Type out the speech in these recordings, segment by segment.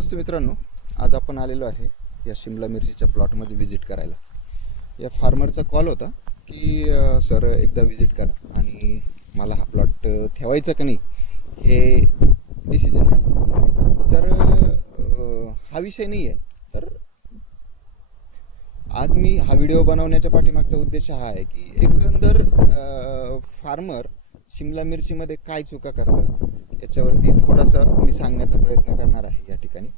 नमस्ते मित्रांनो, आज आपण आलेलो आहे या शिमला मिरचीच्या प्लॉटमध्ये व्हिजिट करायला। या फार्मरचा कॉल होता की सर एकदा व्हिजिट करा आणि मला हा प्लॉट ठेवायचा का नाही हे डिसिजन द्या। तर हा विषय नाही आहे। तर आज मी हा व्हिडिओ बनवण्याच्या पाठीमागचा उद्देश हा आहे की एकंदर फार्मर शिमला मिरचीमध्ये काय चुका करतात याच्यावरती थोडासा मी सांगण्याचा प्रयत्न करणार आहे। या ठिकाणी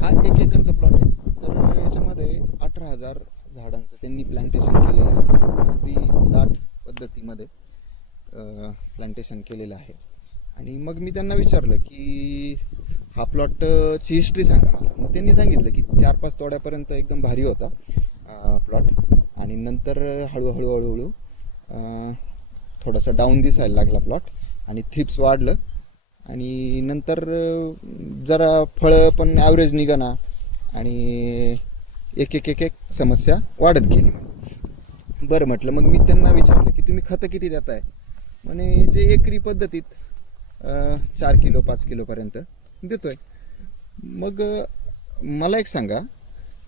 हा 1 एकरचा प्लॉट आहे। तर याच्यामध्ये 18,000 झाडांचं त्यांनी प्लांटेशन केलेलं आहे। अगदी दाट पद्धतीमध्ये प्लांटेशन केलेलं आहे। आणि मग मी त्यांना विचारलं की हा प्लॉटची हिस्ट्री सांगा मला। मग त्यांनी सांगितलं की 4-5 तोड्यापर्यंत एकदम भारी होता प्लॉट, आणि नंतर हळूहळू थोडासा डाऊन दिसायला लागला प्लॉट आणि थ्रिप्स वाढलं आणि नंतर जरा फळं पण ॲव्हरेज निघाना आणि एक समस्या वाढत गेली। बरं म्हटलं, मग मी त्यांना विचारलं की तुम्ही खतं किती देताय? म्हणे जे एकरी पद्धतीत 4 किलो 5 किलोपर्यंत देतोय। मग मला एक सांगा,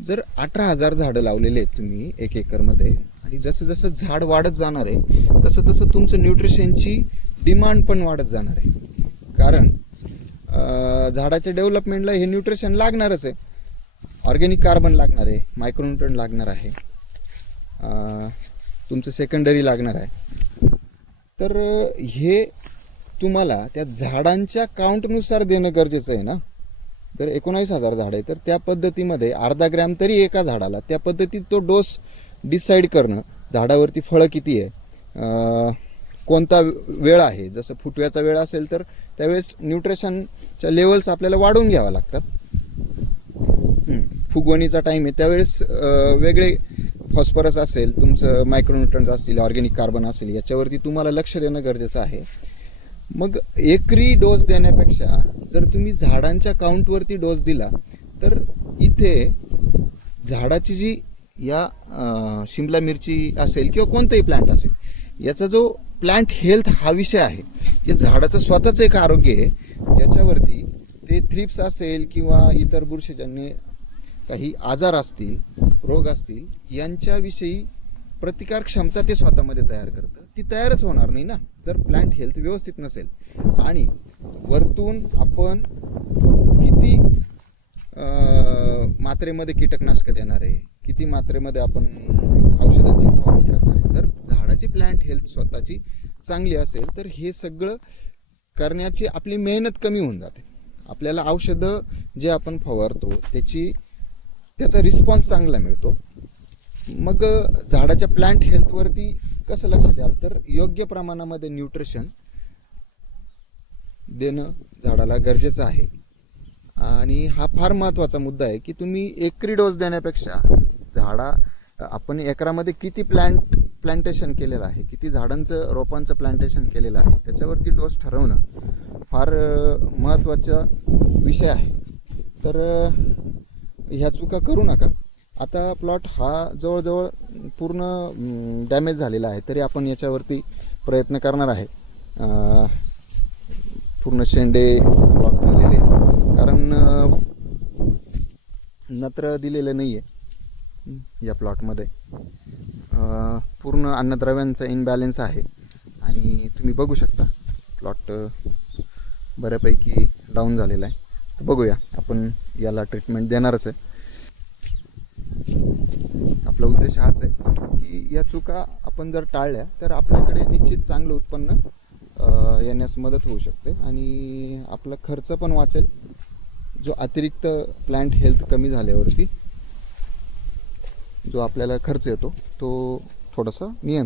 जर 18,000 झाडं लावलेले आहेत तुम्ही 1 एकरमध्ये आणि जसं जसं झाड वाढत जाणार आहे तसं तसं तुमचं न्यूट्रिशनची डिमांड पण वाढत जाणार आहे। कारण झाडाच्या डेव्हलपमेंटला हे न्यूट्रिशन लागणारच आहे। ऑर्गॅनिक कार्बन लागणार आहे, मायक्रोन्यूट्रन लागणार आहे, तुमचं सेकंडरी लागणार आहे। तर हे तुम्हाला त्या झाडांच्या काउंटनुसार देणं गरजेचं आहे ना। जर 19,000 झाड आहे तर त्या पद्धतीमध्ये अर्धा ग्रॅम तरी एका झाडाला, त्या पद्धतीत तो डोस डिसाईड करणं, झाडावरती फळं किती आहे, कोणता वेळ आहे, जसं फुटव्याचा वेळ असेल तर त्यावेळेस न्यूट्रिशनच्या लेवल्स आपल्याला वाढवून घ्यावा लागतात। फुगवणीचा टाईम आहे त्यावेळेस वेगळे फॉस्फरस असेल, तुमचं मायक्रोन्यूट्रन्स असतील, ऑर्गॅनिक कार्बन असेल, याच्यावरती तुम्हाला लक्ष देणं गरजेचं आहे। मग एकरी डोस देण्यापेक्षा जर तुम्ही झाडांच्या काउंटवरती डोस दिला तर इथे झाडाची जी या शिमला मिरची असेल किंवा कोणतंही प्लांट असेल, याचा जो प्लांट हेल्थ हा विषय आहे, जे झाडाचं स्वतःच एक आरोग्य आहे, ज्याच्यावरती ते थ्रिप्स असेल किंवा इतर बुरशीजन्य काही आजार असतील, रोग असतील, यांच्याविषयी प्रतिकार क्षमता ते स्वतःमध्ये तयार करतं। ती तयारच होणार नाही ना जर प्लांट हेल्थ व्यवस्थित नसेल। आणि वरतून आपण किती मात्रेमध्ये कीटकनाशक देणार आहे, किती मात्रेमध्ये आपण औषधांची फवारणी करणार आहे, जर झाडाची प्लांट हेल्थ स्वतःची चांगली असेल तर हे सगळं करण्याची आपली मेहनत कमी होऊन जाते। आपल्याला औषधं जे आपण फवारतो त्याचा रिस्पॉन्स चांगला मिळतो। मग झाडाच्या प्लांट हेल्थवरती कसं लक्ष द्याल तर योग्य प्रमाणामध्ये न्यूट्रिशन देणं झाडाला गरजेचं आहे। आणि हा फार महत्त्वाचा मुद्दा आहे की तुम्ही एकरी डोस देण्यापेक्षा आपण एकरामध्ये किती प्लांटेशन केलेलं आहे, किती झाडांचं रोपांचं प्लांटेशन केलेलं आहे, त्याच्यावरती डोस ठरवणं फार महत्त्वाचा विषय आहे। तर ह्या चुका करू नका। आता प्लॉट हा जवळजवळ पूर्ण डॅमेज झालेला आहे, तरी आपण याच्यावरती प्रयत्न करणार आहे। पूर्ण शेंडे ब्लॉक झालेले आहेत कारण नत्र दिलेलं नाही आहे या प्लॉटमध्ये। पूर्ण अन्नद्रव्यांचा इनबॅलेन्स आहे आणि तुम्ही बघू शकता प्लॉट बऱ्यापैकी डाऊन झालेला आहे। तर बघूया, आपण याला ट्रीटमेंट देणारच आहे। आपला उद्देश हाच आहे की या चुका आपण जर टाळल्या तर आपल्याकडे निश्चित चांगलं उत्पन्न येण्यास मदत होऊ शकते आणि आपला खर्च पण वाचेल। जो अतिरिक्त प्लांट हेल्थ कमी झाल्यावरती जो आपल्याला खर्च येतो तो थोडासा नियंत्रित